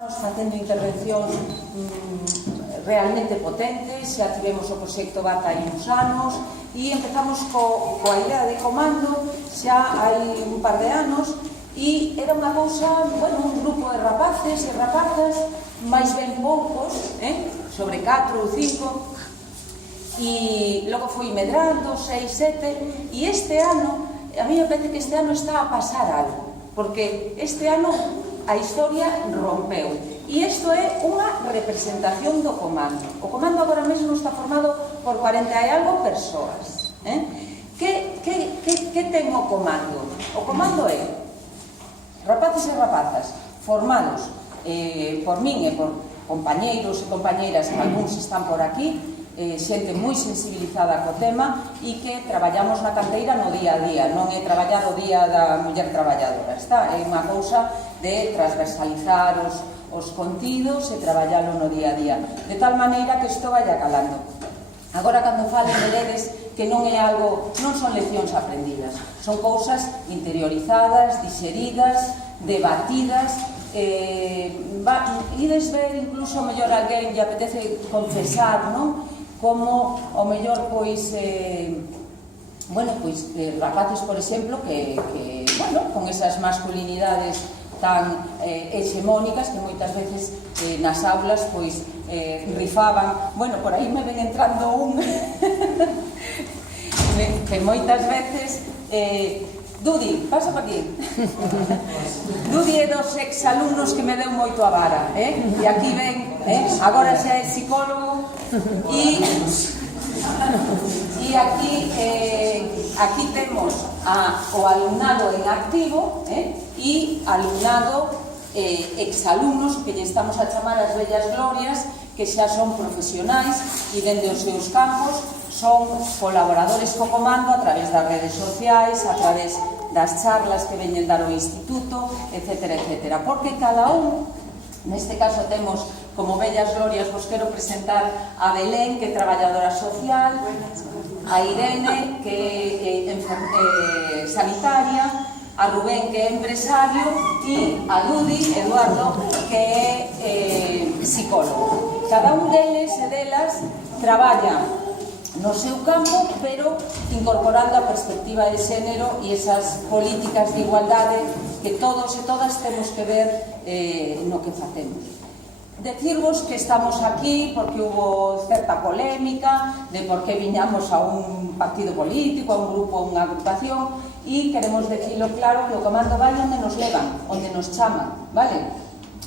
Facendo intervencións realmente potentes, xa tivemos o proxecto BAT hai uns anos e empezamos coa idea de comando xa hai un par de anos e era unha cousa, bueno, un grupo de rapaces e rapazas máis ben poucos, sobre 4 ou 5 e logo foi medrando 6, 7 e este ano, a mí me parece que este ano está a pasar algo porque este ano a historia rompeu e isto é unha representación do comando. O comando agora mesmo está formado por 40 e algo persoas. Que ten o comando? O comando é rapaces e rapazas formados por min e por compañeiros e compañeiras, que algúns están por aquí, xente moi sensibilizada co tema e que traballamos na canteira no día a día, non é traballar o día da muller traballadora, está? É unha cousa de transversalizar os contidos e traballalo no día a día, de tal maneira que isto vaya calando. Agora, cando falen de ledes, que non é algo, non son leccións aprendidas, son cousas interiorizadas, dixeridas, debatidas. Ides ver incluso o mellor alguén lle apetece confesar, non? Como o mellor, pois, rapaces, por exemplo, que con esas masculinidades tan hexemónicas que moitas veces nas aulas, pois, rifaban, bueno, por aí me ven entrando un que moitas veces Dudi, pasa pa aquí. Dudi é dos exalumnos que me deu moito a vara, e aquí ven, agora xa é psicólogo e aquí temos o alumnado en activo e alumnado exalumnos que lle estamos a chamar as vellas glorias, que xa son profesionais e dende os seus campos son colaboradores co comando a través das redes sociais, a través das charlas que veñen dar o instituto, etcétera, etcétera. Porque cada un, neste caso temos como vellas glorias, vos quero presentar a Belén, que é traballadora social, a Irene, que é sanitaria, a Rubén, que é empresario, e a Ludi, Eduardo, que é psicólogo. Cada un deles e delas traballa no seu campo, pero incorporando a perspectiva de xénero e esas políticas de igualdade que todos e todas temos que ver no que facemos. Decirvos que estamos aquí porque hubo certa polémica de por que viñamos a un partido político, a un grupo, a unha agrupación, e queremos decirlo claro que o comando vai onde nos levan, onde nos chaman, vale?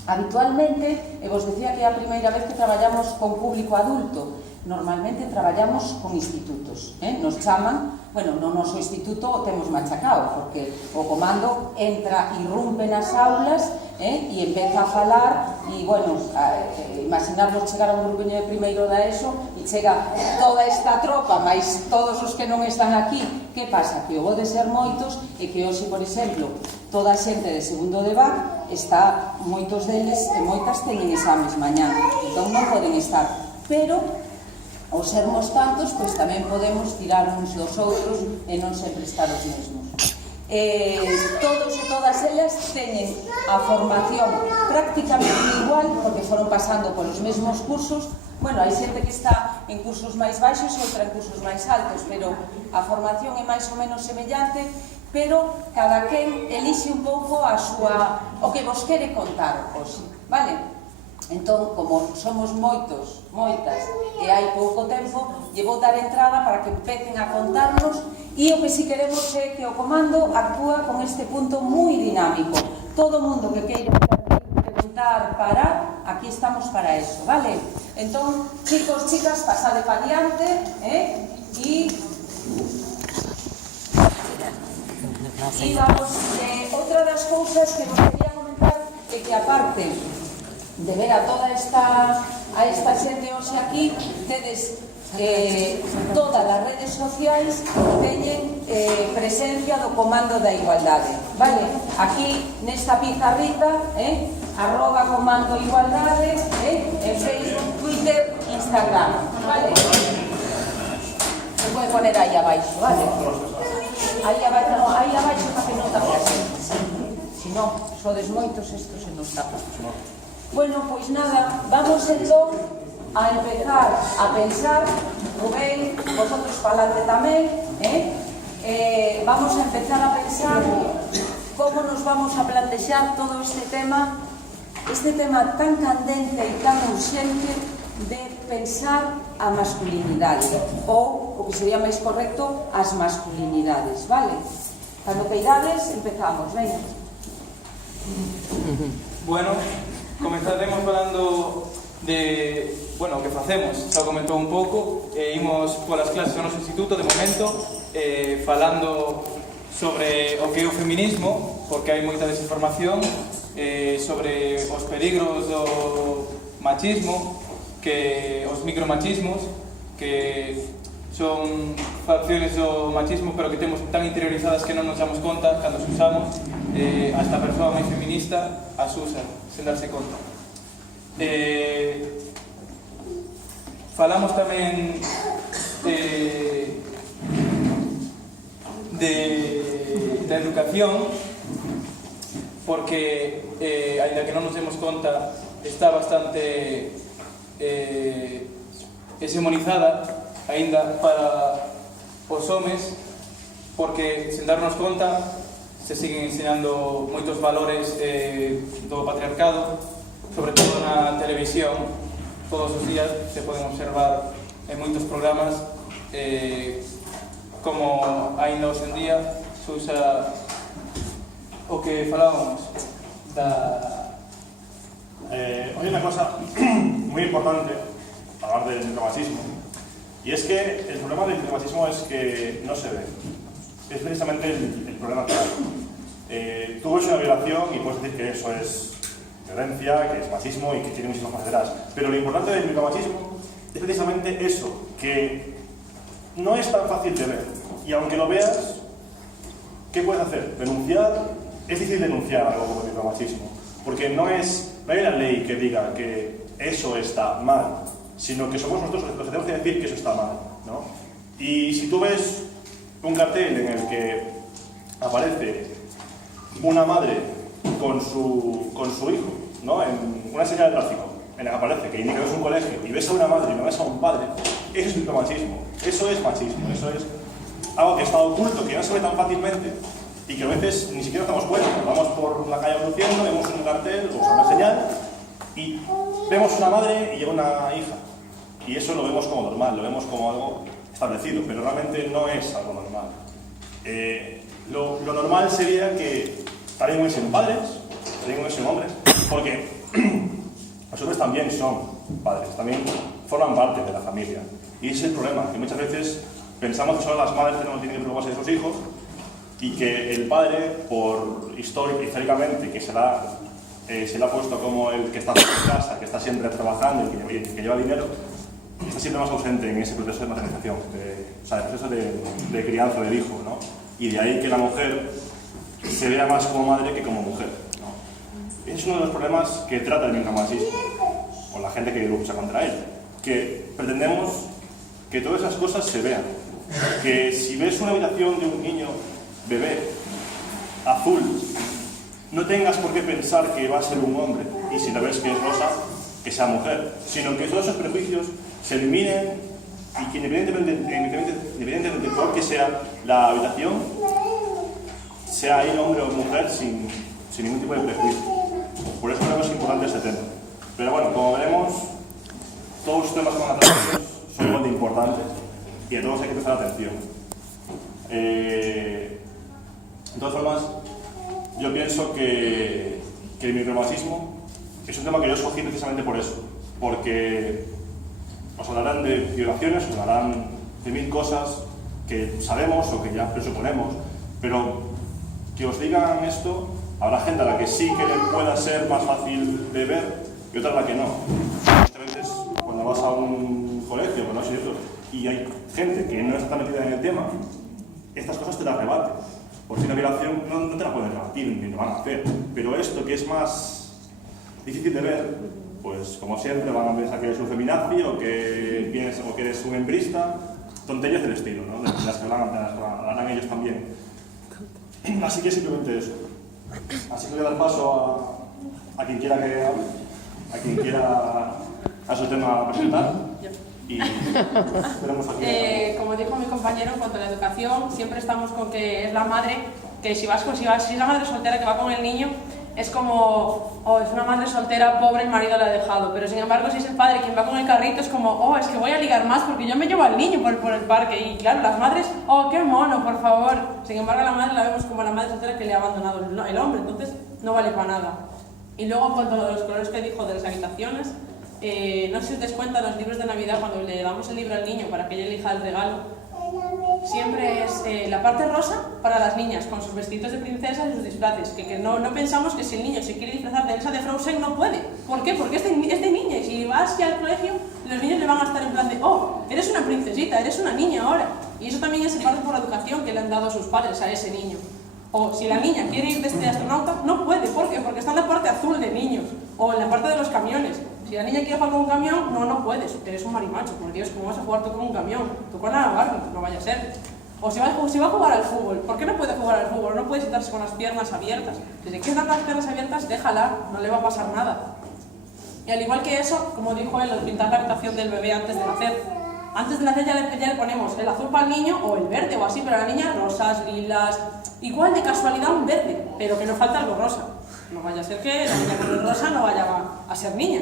Habitualmente, e vos decía que é a primeira vez que traballamos con público adulto, normalmente traballamos con institutos, nos chaman, bueno, no noso instituto o temos machacado, porque o comando entra, irrumpe nas aulas e empeza a falar, e, bueno, imaginarnos chegar a un grupiño de primeiro da ESO e chega toda esta tropa, máis todos os que non están aquí. Que pasa? Que o vode ser moitos e que hoxe, por exemplo, toda a xente de segundo de BAC está, moitos deles e moitas teñen exames mañá, entón non poden estar, pero ao sermos tantos, pois tamén podemos tirar uns dos outros e non sempre estar os mesmos. Todos e todas elas teñen a formación prácticamente igual, porque foron pasando polos mesmos cursos. Bueno, hai xente que está en cursos máis baixos e outra en cursos máis altos, pero a formación é máis ou menos semellante, pero cada quen elixe un pouco o que vos quere contar hoxe, vale? Entón, como somos moitos, moitas, e hai pouco tempo, lle vou dar entrada para que empecen a contarnos, e o que si queremos é que o comando actúa con este punto moi dinámico. Todo mundo que queira preguntar, parar, aquí estamos para eso, vale? Entón, chicos, chicas, pasade pa diante, e vamos, outra das cousas que vos quería comentar é que aparte de ver a toda esta xente hoxe aquí, tedes todas as redes sociais teñen presencia do comando da igualdade, vale? Aquí nesta pizarrita, @comando igualdade, en Facebook, Twitter, Instagram, vale? Se pode poner aí abaixo, vale? Aí abaixo para que non tape a xente, se non, sodes moitos, isto se nos tapa. Bueno, pois nada, vamos entón a empezar a pensar, Rubén, vosotros falante tamén, vamos a empezar a pensar como nos vamos a plantexar todo este tema tan candente e tan urxente de pensar a masculinidade, ou, o que sería máis correcto, as masculinidades, vale? Cando queirades, empezamos, venga. Bueno, comenzaremos falando de, bueno, o que facemos, xa comentou un pouco, imos polas clases do noso instituto, de momento, falando sobre o que é o feminismo, porque hai moita desinformación, sobre os peligros do machismo, que os micromachismos, que son facciones do machismo, pero que temos tan interiorizadas que non nos damos conta cando os usamos, hasta a persoa máis feminista as usa, sen darse conta. Falamos tamén da educación, porque, ainda que non nos demos conta, está bastante hegemonizada ainda para os homes, porque, sen darnos conta, se siguen enseñando moitos valores do patriarcado, sobre todo na televisión. Todos os días se poden observar en moitos programas como ainda hoxe en día se usa o que falábamos Hay una cosa muy importante hablar del micromachismo, y es que el problema del micromachismo es que no se ve. Es precisamente el problema que hay. Tú ves una violación y puedes decir que eso es violencia, que es machismo y que tiene muchísimas facetas, pero lo importante del micromachismo es precisamente eso, que no es tan fácil de ver, y aunque lo veas, ¿qué puedes hacer? ¿Denunciar? Es difícil denunciar algo como el micromachismo, porque no hay una ley que diga que eso está mal, sino que somos nosotros los que tenemos que decir que eso está mal, ¿no? Y si tú ves un cartel en el que aparece una madre con su hijo, ¿no?, en una señal de tráfico, en la que aparece que indica que es un colegio, y ves a una madre y no ves a un padre, eso es micromachismo, eso es machismo, eso es algo que está oculto, que no se ve tan fácilmente y que a veces ni siquiera nos damos cuenta. Vamos por la calle conduciendo, vemos un cartel o una señal y vemos una madre y una hija, y eso lo vemos como normal, lo vemos como algo establecido, pero realmente no es algo normal. Lo normal sería que también hubiesen padres, también hubiesen hombres, porque los hombres también son padres, también forman parte de la familia. Y ese es el problema, que muchas veces pensamos que solo las madres no tienen que preocuparse de sus hijos, y que el padre, por históricamente, que se le ha puesto como el que está en casa, que está siempre trabajando y que lleva dinero, está siempre más ausente en ese proceso de materialización, o sea, el proceso de crianza del hijo, ¿no? Y de ahí que la mujer se vea más como madre que como mujer, ¿no? Es uno de los problemas que trata el micromachismo, o la gente que lucha contra él, que pretendemos que todas esas cosas se vean, que si ves una habitación de un niño bebé azul, no tengas por qué pensar que va a ser un hombre, y si lo ves que es rosa, que sea mujer, sino que todos esos prejuicios se eliminen y que independientemente de por qué sea la habitación, sea ahí hombre o mujer sin ningún tipo de prejuicio. Por eso creo que es importante este tema. Pero bueno, como veremos, todos los temas que van a tratar son igual de importantes y a todos hay que prestar atención. De todas formas, yo pienso que el micromachismo es un tema que yo escogí precisamente por eso, porque os hablarán de violaciones, os hablarán de mil cosas que sabemos o que ya presuponemos, pero que os digan esto, habrá gente a la que sí que le pueda ser más fácil de ver y otra a la que no. Muchas veces cuando vas a un colegio, y hay gente que no está metida en el tema, estas cosas te las rebaten. Porque una violación no te la pueden rebatir ni lo van a hacer, pero esto que es más difícil de ver, pues como siempre van a pensar que eres un feminazi o que eres un hembrista, tonterías del estilo, ¿no? De las que hablarán ellos también. Así que simplemente eso. Así que voy a dar paso a quien quiera que hable. a quien quiera a su tema presentar. Y esperamos aquí. Como dijo mi compañero, en cuanto a la educación, siempre estamos con que es la madre, que si es la madre soltera que va con el niño, es como, oh, es una madre soltera, pobre, el marido la ha dejado. Pero sin embargo, si es el padre quien va con el carrito, es como, oh, es que voy a ligar más porque yo me llevo al niño por el parque. Y claro, las madres, oh, qué mono, por favor. Sin embargo, la madre la vemos como la madre soltera que le ha abandonado el hombre, entonces no vale para nada. Y luego, en cuanto a los colores que dijo de las habitaciones, no sé si os des cuenta, los libros de Navidad, cuando le damos el libro al niño para que ella elija el regalo, siempre es la parte rosa para las niñas, con sus vestidos de princesa y sus disfraces, que no pensamos que si el niño se quiere disfrazar de Elsa de Frozen no puede. ¿Por qué? Porque es de niña, y si vas ya al colegio, los niños le van a estar en plan de, oh, eres una princesita, eres una niña ahora. Y eso también es en parte por la educación que le han dado sus padres a ese niño. O si la niña quiere ir de este astronauta, no puede. ¿Por qué? Porque está en la parte azul de niños, o en la parte de los camiones. Si la niña quiere jugar con un camión, no puedes. Eres un marimacho, por Dios, ¿cómo vas a jugar tú con un camión? Tú con la Barbie, no vaya a ser. O si va a jugar al fútbol, ¿por qué no puede jugar al fútbol? No puede sentarse con las piernas abiertas. Si se quiere dar las piernas abiertas, déjala, no le va a pasar nada. Y al igual que eso, como dijo él, pintar la habitación del bebé antes de nacer. Antes de nacer ya le ponemos el azul para el niño o el verde o así, pero a la niña rosas, lilas, igual de casualidad un verde, pero que no falta algo rosa. No vaya a ser que la niña con el rosa no vaya a ser niña.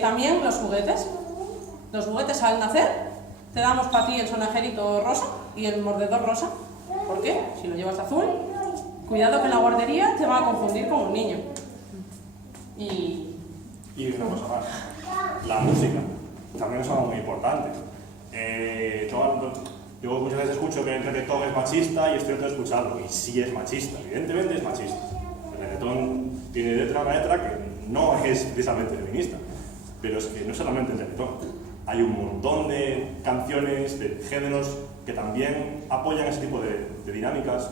También los juguetes. Los juguetes al nacer te damos para ti el sonajerito rosa y el mordedor rosa. ¿Por qué? Si lo llevas azul, cuidado que en la guardería te va a confundir con un niño. Y una cosa más, la música también es algo muy importante. Yo muchas veces escucho que el reggaetón es machista y estoy tratando de escucharlo, y sí es machista, evidentemente es machista. El reggaetón tiene una letra que no es precisamente feminista, pero es que no solamente el reggaetón, hay un montón de canciones, de géneros que también apoyan ese tipo de dinámicas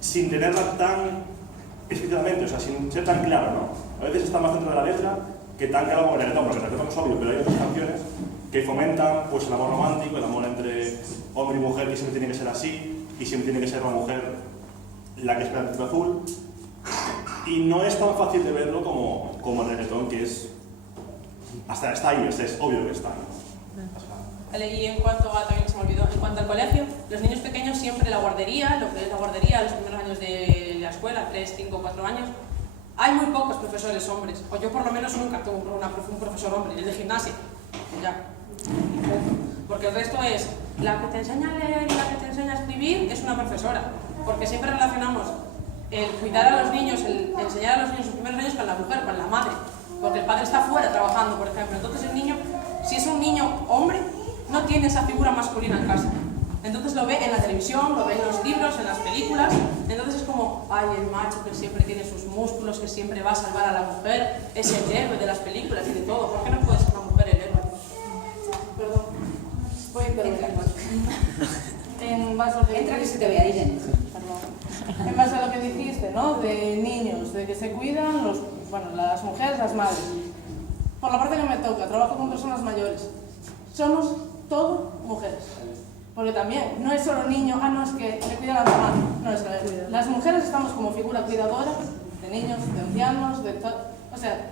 sin tenerla tan explícitamente, o sea, sin ser tan claro, ¿no? A veces está más dentro de la letra que tan claro como el reggaetón, porque el reggaetón es obvio, pero hay otras canciones que fomentan pues, el amor romántico, el amor entre hombre y mujer, que siempre tiene que ser así, y siempre tiene que ser la mujer la que espera el título azul. Y no es tan fácil de verlo como el reggaetón, que es... hasta está ahí, es obvio que está ahí. Y en cuanto a, también se me olvidó, en cuanto al colegio, los niños pequeños siempre la guardería, lo que es la guardería, los primeros años de la escuela, 3, 5, 4 años, hay muy pocos profesores hombres, o yo por lo menos nunca tuve un profesor hombre, el de gimnasia, ya. Porque el resto es, la que te enseña a leer y la que te enseña a escribir es una profesora, porque siempre relacionamos el cuidar a los niños, el enseñar a los niños sus primeros años con la mujer, con la madre, porque el padre está fuera trabajando, por ejemplo. Entonces el niño, si es un niño hombre, no tiene esa figura masculina en casa. Entonces lo ve en la televisión, lo ve en los libros, en las películas. Entonces es como, ay, el macho que siempre tiene sus músculos, que siempre va a salvar a la mujer, es el héroe de las películas y de todo. ¿Por qué no puede ser una mujer el héroe? Perdón. Voy a interrumpir. En base a lo que Entra que se te vea, Irene. En base a lo que dijiste, ¿no? De niños, de que se cuidan las mujeres, las madres. Por la parte que me toca, trabajo con personas mayores. Somos todo mujeres. Porque también, no es solo niño, no, es que le cuida la mamá. No, es que las mujeres estamos como figura cuidadora de niños, de ancianos, de todo. O sea,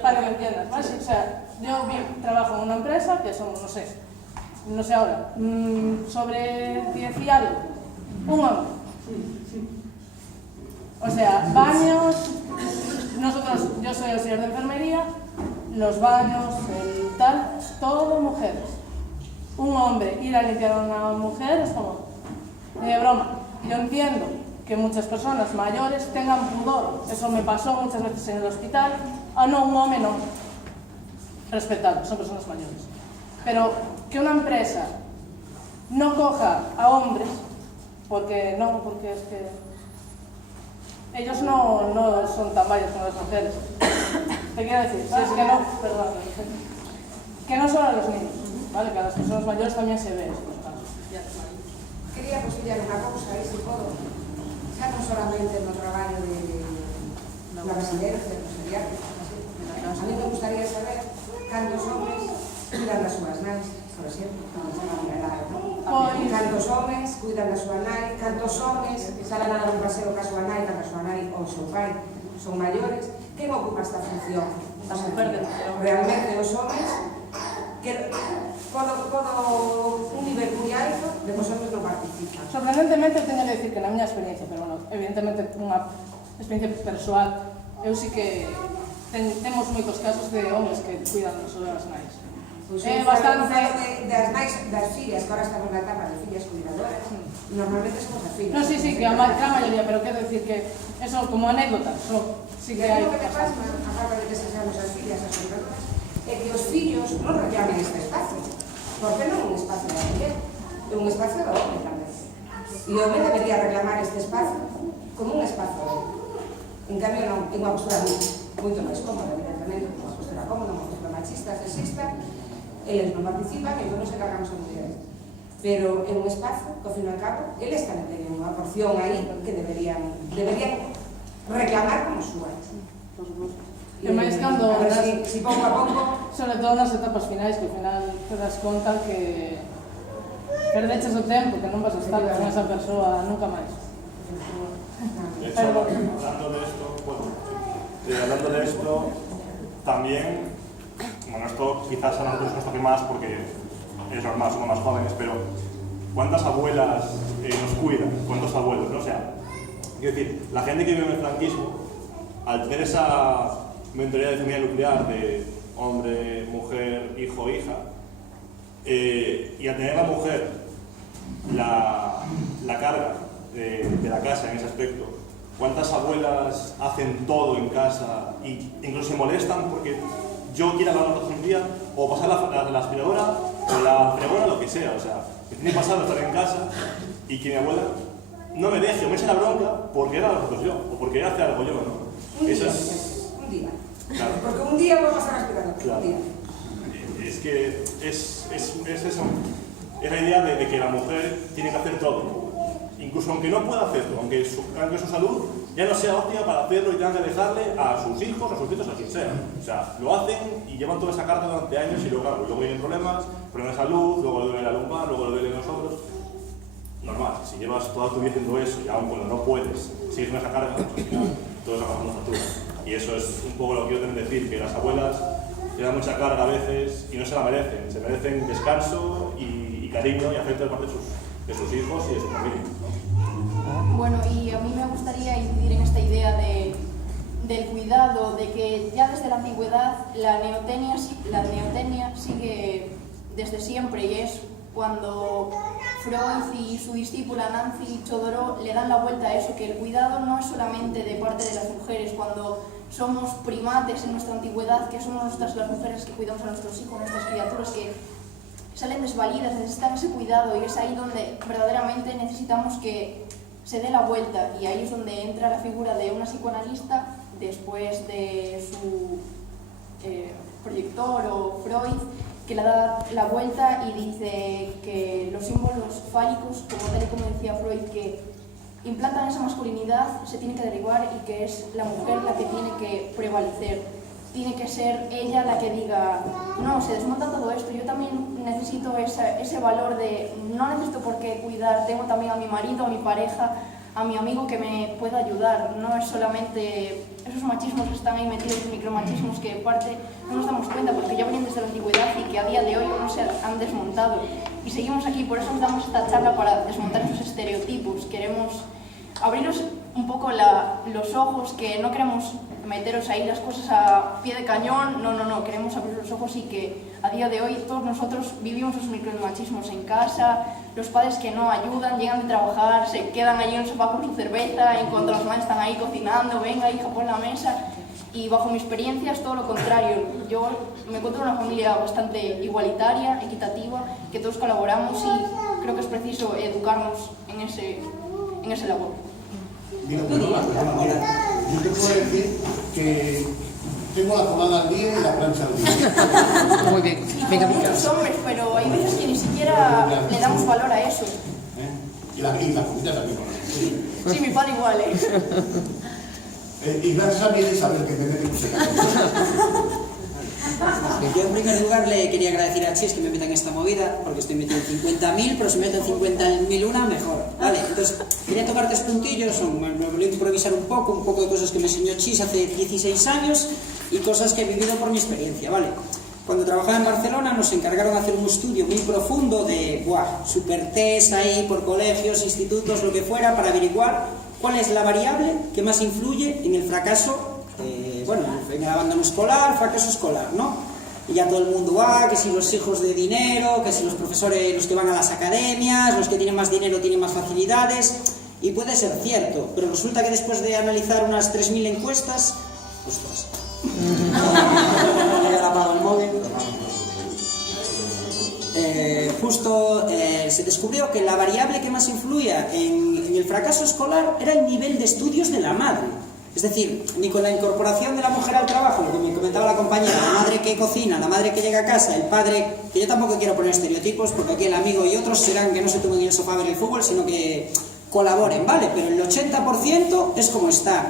para que me entiendas, ¿vale? O sea, yo trabajo en una empresa que somos, no sé ahora, sobre 10 y algo, un hombre. O sea, baños, yo soy auxiliar de enfermería, los baños, el tal, todo mujeres. Un hombre ir a limpiar a una mujer es como, ni de broma. Yo entiendo que muchas personas mayores tengan pudor, eso me pasó muchas veces en el hospital. No, un hombre no, respetable, son personas mayores. Pero que una empresa no coja a hombres, porque es que ellos no son tan varios como las mujeres. Te quiero decir, si es que no, perdón, que no solo a los niños, ¿vale? Que a las personas mayores también se ve estos casos. Quería postillar unha cousa, se podo, xa non solamente no traballo na residencia, nos geriátricos, a mí me gustaría saber cantos hombres cuidan das súas nais, por exemplo, cando se van a nai, non? Cantos homes cuidan da súa nai, cantos homes salen a dar un paseo ca súa nai, cando a súa nai ou o seu pai son maiores, quen ocupa esta función? A mujer del hombre. Realmente os homes que podo un nivel moi alto de vosotros non participan. Sorprendentemente, teño que decir que na miña experiencia, pero bueno, evidentemente unha experiencia persoal, eu sí que temos moitos casos de homes que cuidan das súas nais. Pois É eu bastante... falo das nais, das fillas, que ahora estamos na etapa de fillas cuidadoras, normalmente somos as fillas. No, sí, que a maioría, pero quero decir que eso como anécdota, sí que hai... O que me pasa, a parte de que sexamos as fillas, as cuidadoras, é que os fillos non reclamen este espacio, porque non é un espacio da muller, é un espacio do home tamén. E o home debería reclamar este espacio como un espacio do home. En cambio, non, é unha postura moito máis cómoda, evidentemente, unha postura cómoda, unha postura machista, sexista, eles non participan e non nos encargamos a mulleres. Pero é un espacio que, ao fin e ao cabo, eles tamén teñen unha porción aí que deberían reclamar como súa. E máis cando... A ver si pouco a pouco... Sobre todo nas etapas finais, que ao final te das conta que perdeches o tempo, que non vas a estar con esa persoa nunca máis. De hecho, hablando de esto, también, bueno, esto quizás a nosotros nos toque más porque es normal, somos más jóvenes, pero ¿cuántas abuelas nos cuidan? ¿Cuántos abuelos? ¿No? O sea, quiero decir, la gente que vive en el franquismo, al tener esa mentalidad de familia nuclear de hombre, mujer, hijo, hija, y al tener la mujer la carga de la casa en ese aspecto, ¿cuántas abuelas hacen todo en casa e incluso se molestan porque yo quiera lavar los platos un día o pasar la aspiradora o la fregona, lo que sea? O sea, me tiene pasado estar en casa y que mi abuela no me deje o me eche la bronca porque era los yo o porque era hacer algo yo, ¿no? Un día. Claro. Porque un día voy a pasar a aspiradora, claro. un día. Es que es eso, es la idea de que la mujer tiene que hacer todo. Incluso aunque no pueda hacerlo, aunque su salud ya no sea óptima para hacerlo y tengan que dejarle a sus hijos, a sus nietos, a quien sea. O sea, lo hacen y llevan toda esa carga durante años y luego vienen problemas de salud, luego le duele la lumbar, luego le duelen los hombros. Normal, si llevas toda tu vida haciendo eso y aún cuando no puedes seguir con esa carga, pues al final todo está pasando factura. Y eso es un poco lo que yo tengo que decir, que las abuelas llevan mucha carga a veces y no se la merecen. Se merecen descanso y cariño y afecto de parte de sus hijos y de su familia. Bueno, y a mí me gustaría incidir en esta idea del cuidado, de que ya desde la antigüedad la neotenia sigue desde siempre, y es cuando Freud y su discípula Nancy Chodoró le dan la vuelta a eso, que el cuidado no es solamente de parte de las mujeres. Cuando somos primates en nuestra antigüedad, que somos nosotras las mujeres que cuidamos a nuestros hijos, nuestras criaturas que salen desvalidas, necesitan ese cuidado, y es ahí donde verdaderamente necesitamos que se dé la vuelta, y ahí es donde entra la figura de una psicoanalista después de su proyector o Freud, que le da la vuelta y dice que los símbolos fálicos, tal y como decía Freud, que implantan esa masculinidad, se tiene que derribar, y que es la mujer la que tiene que prevalecer. Tiene que ser ella la que diga, no, se desmonta todo esto, yo también necesito ese valor de, no necesito por qué cuidar, tengo también a mi marido, a mi pareja, a mi amigo que me pueda ayudar. No es solamente esos machismos que están ahí metidos, micromachismos que en parte no nos damos cuenta porque ya venían desde la antigüedad y que a día de hoy no se han desmontado. Y seguimos aquí, por eso nos damos esta charla para desmontar esos estereotipos. Queremos abriros un poco los ojos, que no queremos meteros ahí las cosas a pie de cañón, no, queremos abrir los ojos, y que a día de hoy todos nosotros vivimos esos micromachismos en casa, los padres que no ayudan, llegan de trabajar, se quedan allí en el sofá con su cerveza, en cuanto las madres están ahí cocinando, venga hija, pon la mesa. Y bajo mi experiencia es todo lo contrario. Yo me encuentro en una familia bastante igualitaria, equitativa, que todos colaboramos, y creo que es preciso educarnos en ese labor. Digo, perdona, mira, yo te puedo decir que tengo la colada al día y la plancha al día. Muy bien. Venga, muchos hombres, pero hay veces que ni siquiera le damos valor a eso. Y la comida también. Sí, mi padre igual, Y gracias a mi Isabel, que me mete mucha Yo en primer lugar le quería agradecer a Chis que me meta en esta movida, porque estoy metido en 50.000, pero si meto en 50.000 una, mejor. Vale, entonces quería tocar 3 puntillos, me voy a improvisar un poco de cosas que me enseñó Chis hace 16 años y cosas que he vivido por mi experiencia, ¿vale? Cuando trabajaba en Barcelona nos encargaron de hacer un estudio muy profundo de, super test ahí por colegios, institutos, lo que fuera, para averiguar cuál es la variable que más influye en el fracaso, en el abandono escolar, fracaso escolar, ¿no? Y ya todo el mundo, que si los hijos de dinero, que si los profesores, los que van a las academias, los que tienen más dinero tienen más facilidades, y puede ser cierto, pero resulta que después de analizar unas 3.000 encuestas, ostras, ya apago el móvil. Se descubrió que la variable que más influía en el fracaso escolar era el nivel de estudios de la madre. Es decir, ni con la incorporación de la mujer al trabajo, lo que me comentaba la compañera, la madre que cocina, la madre que llega a casa, el padre, que yo tampoco quiero poner estereotipos, porque aquí el amigo y otros serán que no se tumben en el sofá a ver el fútbol, sino que colaboren, ¿vale? Pero el 80% es como está.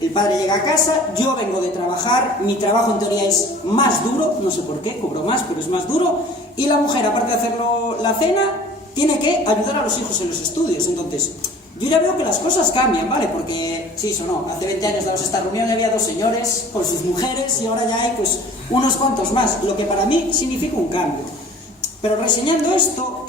El padre llega a casa, yo vengo de trabajar, mi trabajo en teoría es más duro, no sé por qué, cobro más, pero es más duro, y la mujer, aparte de hacerlo la cena, tiene que ayudar a los hijos en los estudios. Entonces, yo ya veo que las cosas cambian, ¿vale? Porque, sí o no, hace 20 años dados esta reunión había 2 señores con sus mujeres y ahora ya hay, pues, unos cuantos más, lo que para mí significa un cambio. Pero reseñando esto,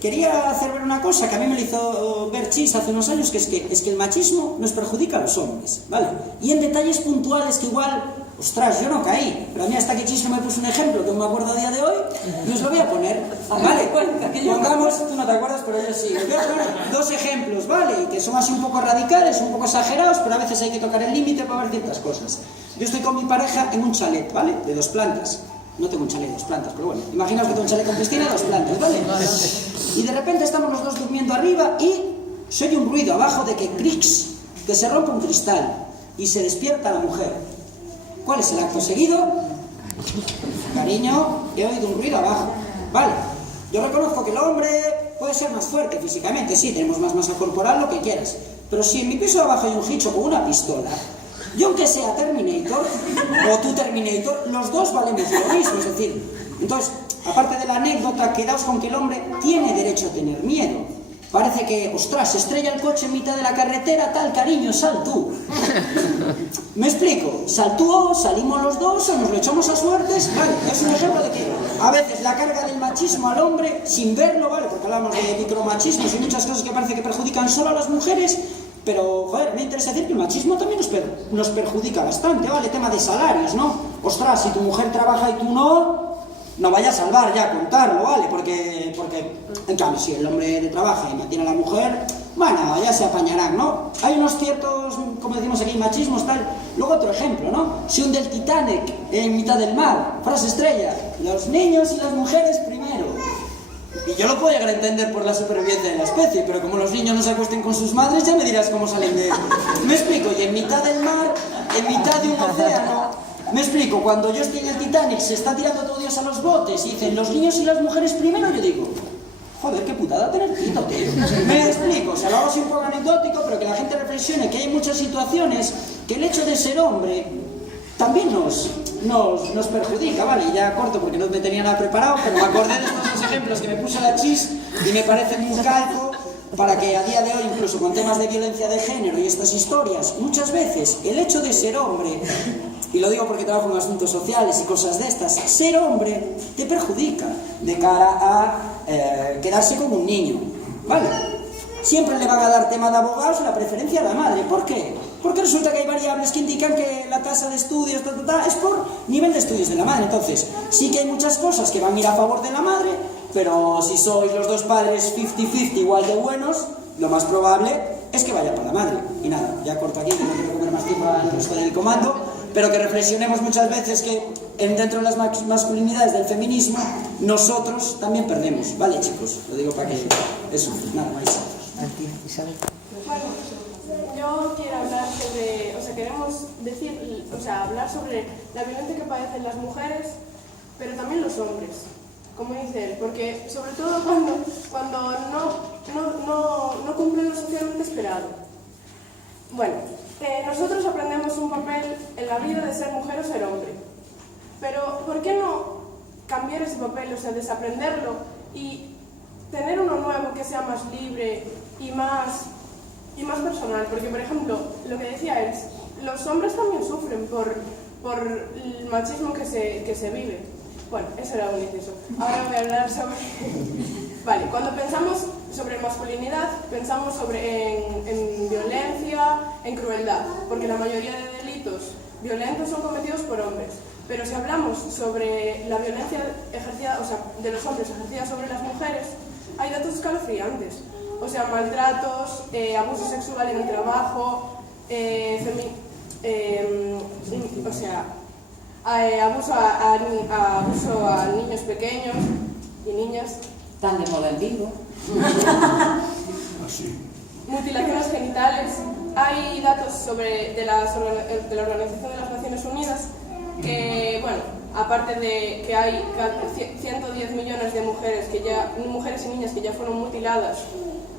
quería hacer ver una cosa que a mí me lo hizo ver Chis hace unos años, que es que el machismo nos perjudica a los hombres, ¿vale? Y en detalles puntuales que igual, ostras, yo no caí, pero a mí hasta que Chis no me puso un ejemplo que me acuerdo a día de hoy, y os lo voy a poner, ¿vale? Pongamos, tú no te acuerdas, pero yo sí. Os voy a poner 2 ejemplos, ¿vale? Que son así un poco radicales, un poco exagerados, pero a veces hay que tocar el límite para ver ciertas cosas. Yo estoy con mi pareja en un chalet, ¿vale? De 2 plantas. No tengo un chalet de 2 plantas, pero bueno, imaginaos que tengo un chalet con piscina de 2 plantas, ¿vale? Y de repente estamos los 2 durmiendo arriba y se oye un ruido abajo de que cricks, que se rompe un cristal y se despierta la mujer. ¿Cuál es el acto seguido? Cariño, he oído un ruido abajo. Vale, yo reconozco que el hombre puede ser más fuerte físicamente, sí, tenemos más masa corporal, lo que quieras, pero si en mi piso de abajo hay un hicho con una pistola, yo aunque sea Terminator, o tú Terminator, los 2 valemos lo mismo, es decir, entonces, aparte de la anécdota, quedaos con que el hombre tiene derecho a tener miedo. Parece que, ostras, se estrella el coche en mitad de la carretera, tal, cariño, sal tú. ¿Me explico? Sal tú o salimos los 2 o nos lo echamos a suertes, vale, es un ejemplo de que a veces la carga del machismo al hombre, sin verlo, vale, porque hablamos de micromachismos y muchas cosas que parece que perjudican solo a las mujeres, pero, joder, me interesa decir que el machismo también nos perjudica bastante, ¿vale? Tema de salarios, ¿no? Ostras, si tu mujer trabaja y tú no vaya a salvar ya contarlo, ¿vale? Porque en cambio, si el hombre trabaja y mantiene a la mujer, bueno, ya se apañarán, ¿no? Hay unos ciertos, como decimos aquí, machismos, tal. Luego otro ejemplo, ¿no? Se hunde el Titanic en mitad del mar, frase estrella, los niños y las mujeres primero. Y yo lo puedo llegar a entender por la supervivencia de la especie, pero como los niños no se acuesten con sus madres, ya me dirás cómo salen de él. Me explico, y en mitad del mar, en mitad de un océano, me explico, cuando yo estoy en el Titanic, se está tirando todo Dios a los botes, y dicen los niños y las mujeres primero, yo digo, joder, qué putada tener pito, tío. Me explico, o sea, lo hago así un poco anecdótico, pero que la gente reflexione que hay muchas situaciones que el hecho de ser hombre también nos perjudica, ¿vale? Y ya corto porque no me tenía nada preparado, pero me acordé de estos 2 ejemplos que me puso la Chis y me parecen un calco para que a día de hoy, incluso con temas de violencia de género y estas historias, muchas veces el hecho de ser hombre, y lo digo porque trabajo en asuntos sociales y cosas de estas, ser hombre te perjudica de cara a quedarse como un niño, ¿vale? Siempre le van a dar tema de abogados la preferencia a la madre. ¿Por qué? Porque resulta que hay variables que indican que la tasa de estudios es por nivel de estudios de la madre. Entonces, sí que hay muchas cosas que van a ir a favor de la madre, pero si sois los 2 padres 50-50 igual de buenos, lo más probable es que vaya para la madre. Y nada, ya corto aquí, que no quiero comer más tiempo al resto del comando, pero que reflexionemos muchas veces que dentro de las masculinidades del feminismo, nosotros también perdemos. Vale, chicos, lo digo para que eso, nada más. Bueno, yo quiero hablar sobre, queremos decir, hablar sobre la violencia que padecen las mujeres, pero también los hombres, como dice él, porque sobre todo cuando no cumplen lo socialmente esperado. Bueno, nosotros aprendemos un papel en la vida de ser mujer o ser hombre, pero ¿por qué no cambiar ese papel, o sea, desaprenderlo y tener uno nuevo que sea más libre y más personal? Porque, por ejemplo, lo que decía es, los hombres también sufren por el machismo que se vive. Bueno, eso era un inciso. Ahora voy a hablar sobre... Vale, cuando pensamos sobre masculinidad, pensamos en violencia, en crueldad, porque la mayoría de delitos violentos son cometidos por hombres. Pero si hablamos sobre la violencia ejercida, o sea, de los hombres ejercida sobre las mujeres, hay datos escalofriantes. O sea, maltratos, abuso sexual en el trabajo, abuso a niños pequeños y niñas. Tan de moda el bingo. Mutilaciones genitales. Hay datos de la Organización de las Naciones Unidas que, bueno, aparte de que hay 110 millones de mujeres y niñas que ya fueron mutiladas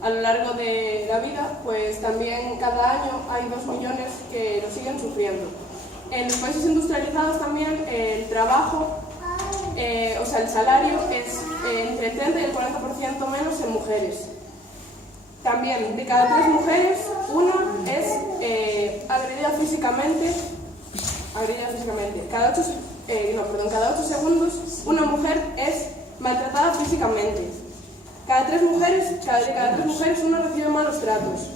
a lo largo de la vida, pues también cada año hay 2 millones que lo siguen sufriendo. En los países industrializados también el trabajo, o sea, el salario es entre el 30 y el 40% menos en mujeres. También, de cada 3 mujeres, una es agredida físicamente. Cada 8 segundos, una mujer es maltratada físicamente. De cada 3 mujeres, una recibe malos tratos.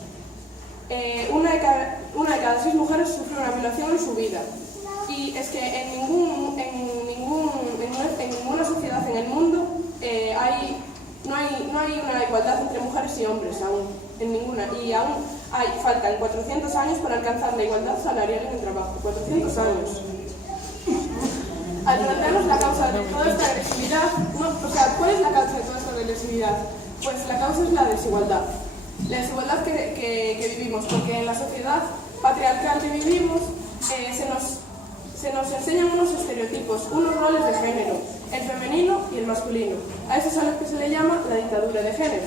Una de cada 6 mujeres sufre una violación en su vida. Y es que en ninguna sociedad en el mundo no hay una igualdad entre mujeres y hombres aún, en ninguna. Y aún faltan 400 años para alcanzar la igualdad salarial en el trabajo. 400 años. Al plantearnos la causa de toda esta agresividad, ¿cuál es la causa de toda esta agresividad? Pues la causa es la desigualdad. La desigualdad que vivimos, porque en la sociedad patriarcal que vivimos se nos enseñan unos estereotipos, unos roles de género, el femenino y el masculino. A eso es a lo que se le llama la dictadura de género.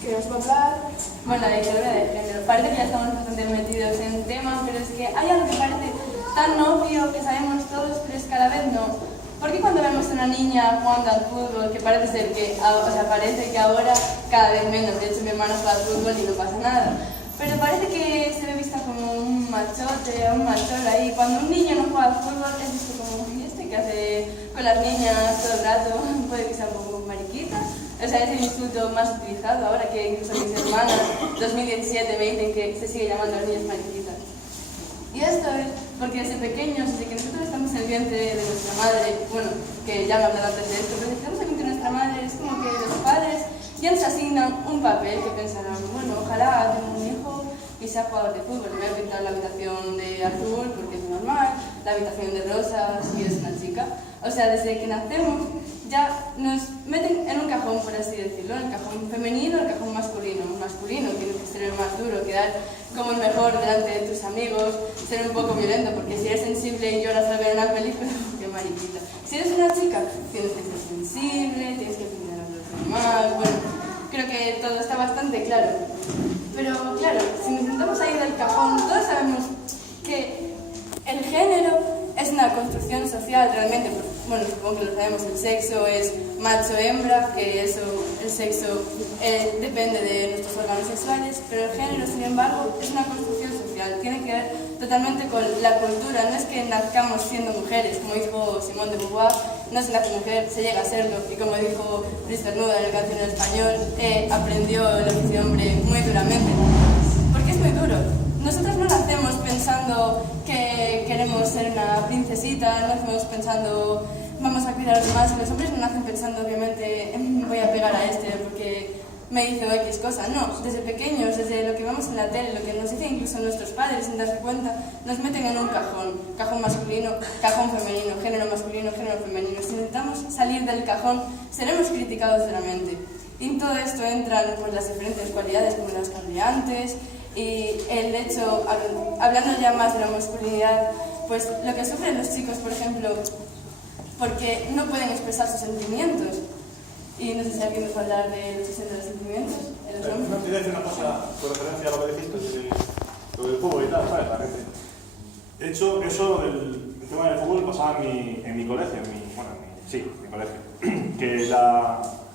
¿Qué os va a hablar? Bueno, la dictadura de género. Parece que ya estamos bastante metidos en el tema, pero es que hay algo que parece tan obvio que sabemos todos, pero es que a la vez no. ¿Por qué cuando vemos a una niña jugando al fútbol, que parece ser que, parece que ahora cada vez menos, de hecho mi hermano juega al fútbol y no pasa nada, pero parece que se ve vista como un machote, un machón ahí? Cuando un niño no juega al fútbol es visto como, ¿y este qué hace con las niñas todo el rato? Puede que sea un poco mariquita. O sea, es el insulto más utilizado ahora, que incluso mis hermanas, 2017, me dicen que se sigue llamando a las niñas mariquitas. Y esto es porque desde pequeños, desde que nosotros estamos en el vientre de nuestra madre, bueno, que ya me hablaré antes de esto, pero desde que estamos en el vientre de nuestra madre, es como que los padres ya nos asignan un papel que pensarán, bueno, ojalá tenga un hijo y sea jugador de fútbol, me voy a pintar la habitación de azul porque es normal, la habitación de rosas y es una chica. O sea, desde que nacemos ya nos meten en un cajón, por así decirlo, el cajón femenino, el cajón masculino. Masculino, tienes que ser el más duro, quedar como el mejor delante de tus amigos, ser un poco violento, porque si eres sensible y lloras al ver una película, qué mariquita. Si eres una chica, tienes que ser sensible, tienes que pintar a los demás, bueno, creo que todo está bastante claro. Pero claro, si nos intentamos salir del cajón, todos sabemos que el género es una construcción social realmente. Bueno, supongo que lo sabemos, el sexo es macho-hembra, que eso, el sexo depende de nuestros órganos sexuales, pero el género, sin embargo, es una construcción social, tiene que ver totalmente con la cultura. No es que nazcamos siendo mujeres, como dijo Simone de Beauvoir, no se nace mujer, se llega a serlo, y como dijo Luis Cernuda en el Cancionero Español, aprendió el oficio de hombre muy duramente, porque es muy duro. Nosotros no nacemos pensando que queremos ser una princesita, no nacemos pensando vamos a cuidar a los demás. Los hombres no nacen pensando, obviamente, voy a pegar a este porque me hizo X cosa. No, desde pequeños, desde lo que vemos en la tele, lo que nos dicen incluso nuestros padres sin darse cuenta, nos meten en un cajón. Cajón masculino, cajón femenino, género masculino, género femenino. Si intentamos salir del cajón, seremos criticados duramente. Y en todo esto entran pues, las diferentes cualidades como las cambiantes, y el hecho, hablando ya más de la masculinidad, pues lo que sufren los chicos, por ejemplo, porque no pueden expresar sus sentimientos. Y no sé si alguien nos va a hablar de los sentimientos en los hombres. Quiero decir una cosa con referencia a lo que dijiste, lo del fútbol y tal, ¿sabes? De hecho, eso del tema del fútbol pasaba en mi colegio, en mi colegio. Que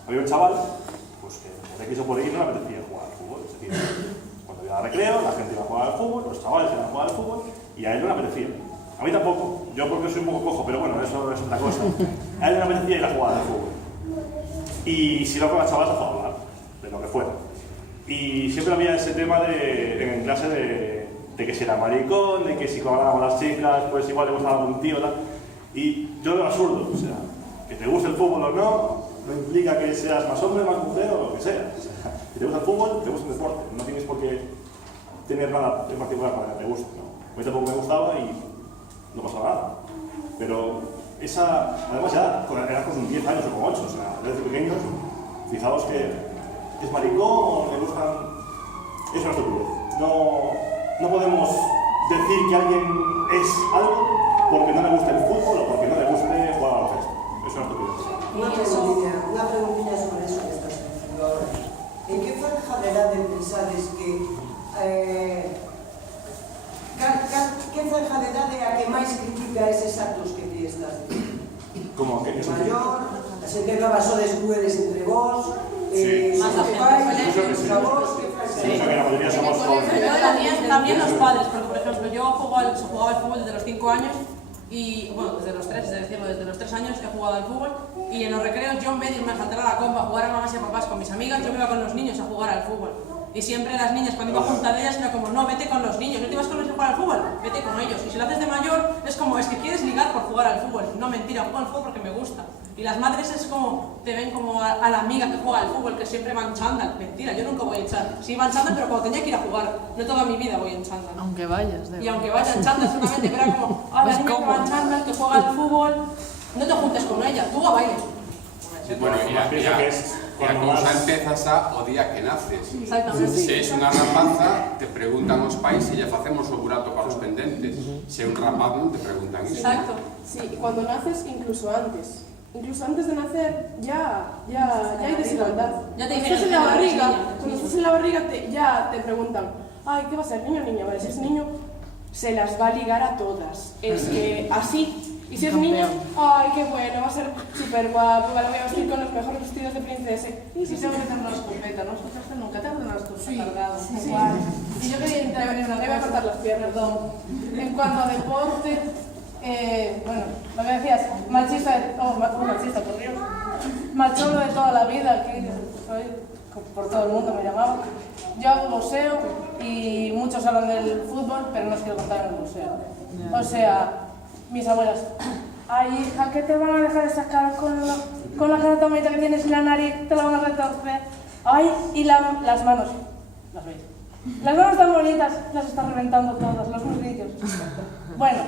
había un chaval pues, que se quiso por ahí y no le apetecía jugar al fútbol. Es decir, cuando había recreo, la gente iba a jugar al fútbol, los chavales iban a jugar al fútbol y a él no le apetecía. A mí tampoco, yo porque soy un poco cojo, pero bueno, eso es otra cosa. A él no le apetecía ir a jugar al fútbol. Y si no con las chavalas a jugar, de lo que fuera. Y siempre había ese tema en clase de que si era maricón, de que si jugaban con las chicas, pues igual le gustaba algún tío, tal. Y yo lo veo absurdo, o sea, que te guste el fútbol o no implica que seas más hombre, más mujer o lo que sea. O sea, si te gusta el fútbol, te gusta el deporte. No tienes por qué tener nada en particular para que te guste, ¿no? A mí tampoco me gustaba y no pasaba nada. Pero además ya era con 10 años o con 8, o sea, desde pequeños, fijaos que es maricón o le gustan... Es una estupidez. No podemos decir que alguien es algo porque no le gusta el fútbol o porque no le guste jugar a baloncesto. Es una estupidez. Una preguntilla sobre eso que estás diciendo ahora. ¿En qué franja de edad pensáis que franja de edad é a que máis critica eses actos que ti estás diciendo? Como que Mayor, a xente que abasodes cueres entre vos, más la gente, también los padres, porque por ejemplo yo se jugaba al fútbol desde los 5 años y bueno, desde los 3, es decir, desde los 3 años he jugado al fútbol y en los recreos yo en vez de irme a saltar a la comba a jugar a mamás y a papás con mis amigas, yo me iba con los niños a jugar al fútbol. Y siempre las niñas, cuando iba junto a ellas, era como, no, vete con los niños, no te vas con los niños a jugar al fútbol, vete con ellos. Y si lo haces de mayor, es como, es que quieres ligar por jugar al fútbol. No, mentira, juego al fútbol porque me gusta. Y las madres es como, te ven como a la amiga que juega al fútbol, que siempre va en chándal. Mentira, yo nunca voy en chándal. Sí, iba en chándal, pero cuando tenía que ir a jugar. No toda mi vida voy en chándal. Aunque vayas. Y aunque vayas en chándal, solamente, pero era como, la niña que va en chándal, que juega al fútbol, no te juntes con ella, tú a baile. Bueno, la cosa empezas o día que naces. Exactamente. Se es una rapaza, te preguntan os pais se lle facemos o burato para os pendentes. Se é un rapaz non te preguntan iso. Exacto. Sí, y cuando naces, incluso antes de nacer ya hay desigualdad. Ya te Cuando dijeron estás en la que barriga, eres niña. cuando estás en la barriga ya te preguntan, ay, ¿qué va a ser, niño o niña? Vale, si es niño, se las va a ligar a todas. Es que así. Y si es niño, ay, qué bueno, va a ser súper guapo, vale, voy a vestir con los mejores vestidos de princesa. Y si se meten una escopeta, ¿no? Escuchaste nunca te hacen una escopeta cargada. Sí. Y yo quería intervenir una Te voy a cortar las piernas. Perdón. En cuanto a deporte, bueno, lo que decías, machista, machista, por Dios. Macholo de toda la vida, aquí soy, por todo el mundo me llamaba. Yo hago boxeo y muchos hablan del fútbol, pero no os quiero contar en el boxeo. O sea, mis abuelas, ay hija, ¿qué te van a dejar esa cara con la cara tan bonita que tienes en la nariz? Te la van a retorcer. Ay, y las manos, las veis. Las manos tan bonitas, las está reventando todas, los muslitos. Bueno,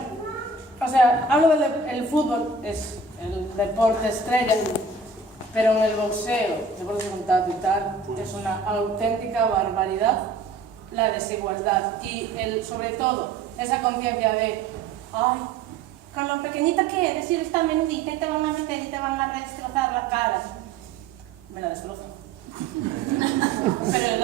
o sea, hablo del fútbol, es el deporte estrella, pero en el boxeo, deporte de contacto y tal, es una auténtica barbaridad la desigualdad y sobre todo esa conciencia de, ay, con lo pequeñita que eres, si eres tan menudita y te van a meter y te van a destrozar la cara. Me la destrozo. Pero